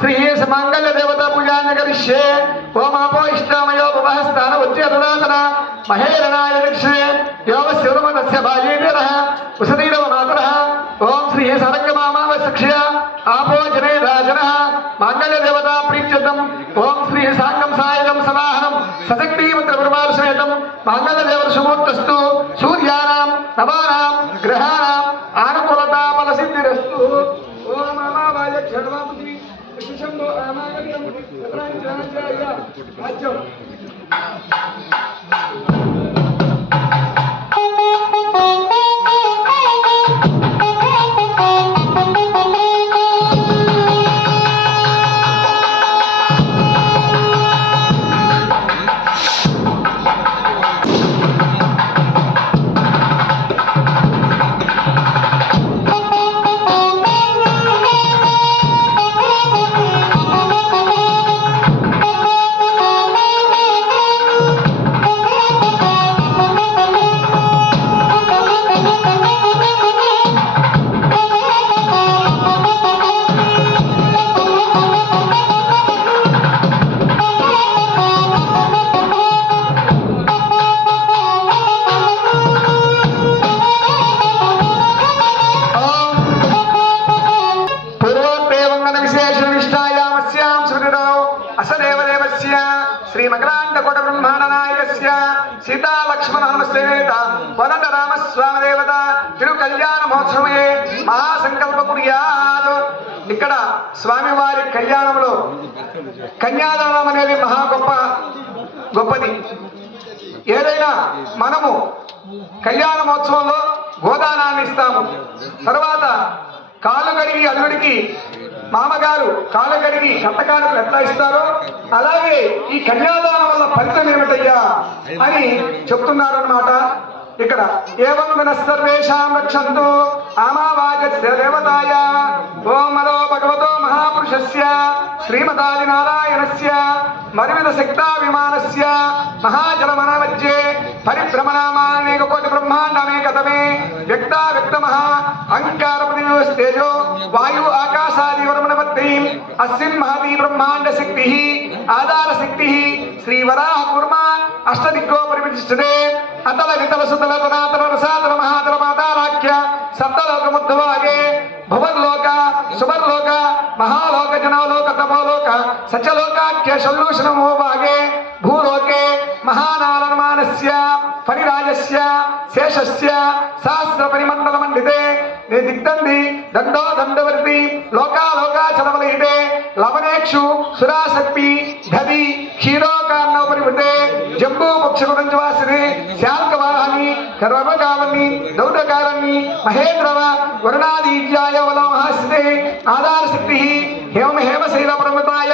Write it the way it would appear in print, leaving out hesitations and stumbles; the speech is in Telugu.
श्री मंगल देवता पूजा करिष्ये ओम आपो इष्टामयो भवस्तान उच्चयतदातन महेरणाय दक्षे योगस्यमनस्य भाजेतिरः उषतीरव मातरः ओम श्री सरंगमामावसक्ष्य आपो जने राजनः मंगल देवता प्रीत्यर्थम ओम श्री सांगम सायगम समाहनम सशक्ति मंत्र गुरुवार समेतम मंगल देवर शुभोत्तस्तु सूर्यानां नवानां ग्रहाणां अनुकूलता फल सिद्धिरस्तु ओम अमावाय क्षणवापति शंभो अमागल्यम प्रांजनाय राज्यम श्री मकरांडकोट ब्रह्मांड नायकस्य सीता लक्ष्मण समेत वदन राम स्वामी देवता तिरु कल्याण महोत्सवे महासंकल्प कुर्यात् ఇక్కడ స్వామి వారి కళ్యాణంలో కన్యాదానం అనేది మహా గొప్పది. ఏదైనా మనము కళ్యాణ మహోత్సవంలో గోదానాన్ని ఇస్తాము. తర్వాత కాళ్ళు కడిగి అల్లుడికి మామగారు కాళ్ళు కడిగి కట్టకాలు ఎట్లా ఇస్తారో అలాగే ఈ కన్యాదానం వల్ల ఫలితం ఏమిటయ్యా అని చెప్తున్నారు అన్నమాట. ఇక్కడ ఏవం వినస్సర్వేషాం రక్షంతు అమావాస్య దేవతాయ ఓం నమో భగవతో మహాపురుషస్య శ్రీమదాది నారాయణస్య మరివిద శక్తా విమానస్య మహాజలమన మధ్యే పరిభ్రమణామానేక కోటి బ్రహ్మాండమేకతమే వ్యక్తా వ్యక్తమః అహంకార ప్రతియోస్తేజో వాయు ఆకాశాది వరమణవత్తి అస్మిన్ మహతి బ్రహ్మాండ శక్తి ఆధార శక్తి శ్రీ వరాహ కూర్మ అష్టదిగ్గో పరివిశిష్టతే అతల వితల సుతల తనాతల రసాతల మహాతల మాతారాఖ్య సప్తలోకముద్భవాగే భువర్లోక సువర్లోక మహాలోక జనలోక తపోలోక సత్యలోకాఖ్య సల్లూషణమో భాగే భూలోకే మహానారమానస్య పరిరాజస్య శేషస్య సహస్ర పరిమండల మండితే దిగ్దండి దండో దండవర్తి లోకాలోకాచలవలయితే లవనేక్షు సురాసక్తి ధది క్షీరోకార్ణవ పరివృతే జంబూ పక్షగుణంజవాసిని శాంకవాహని కర్మకావని దౌడకారణి మహేంద్రవ వరుణాదీజ్యాయ వల మహాస్థితే ఆధార శక్తి హేమ హేమశైల పర్వతాయ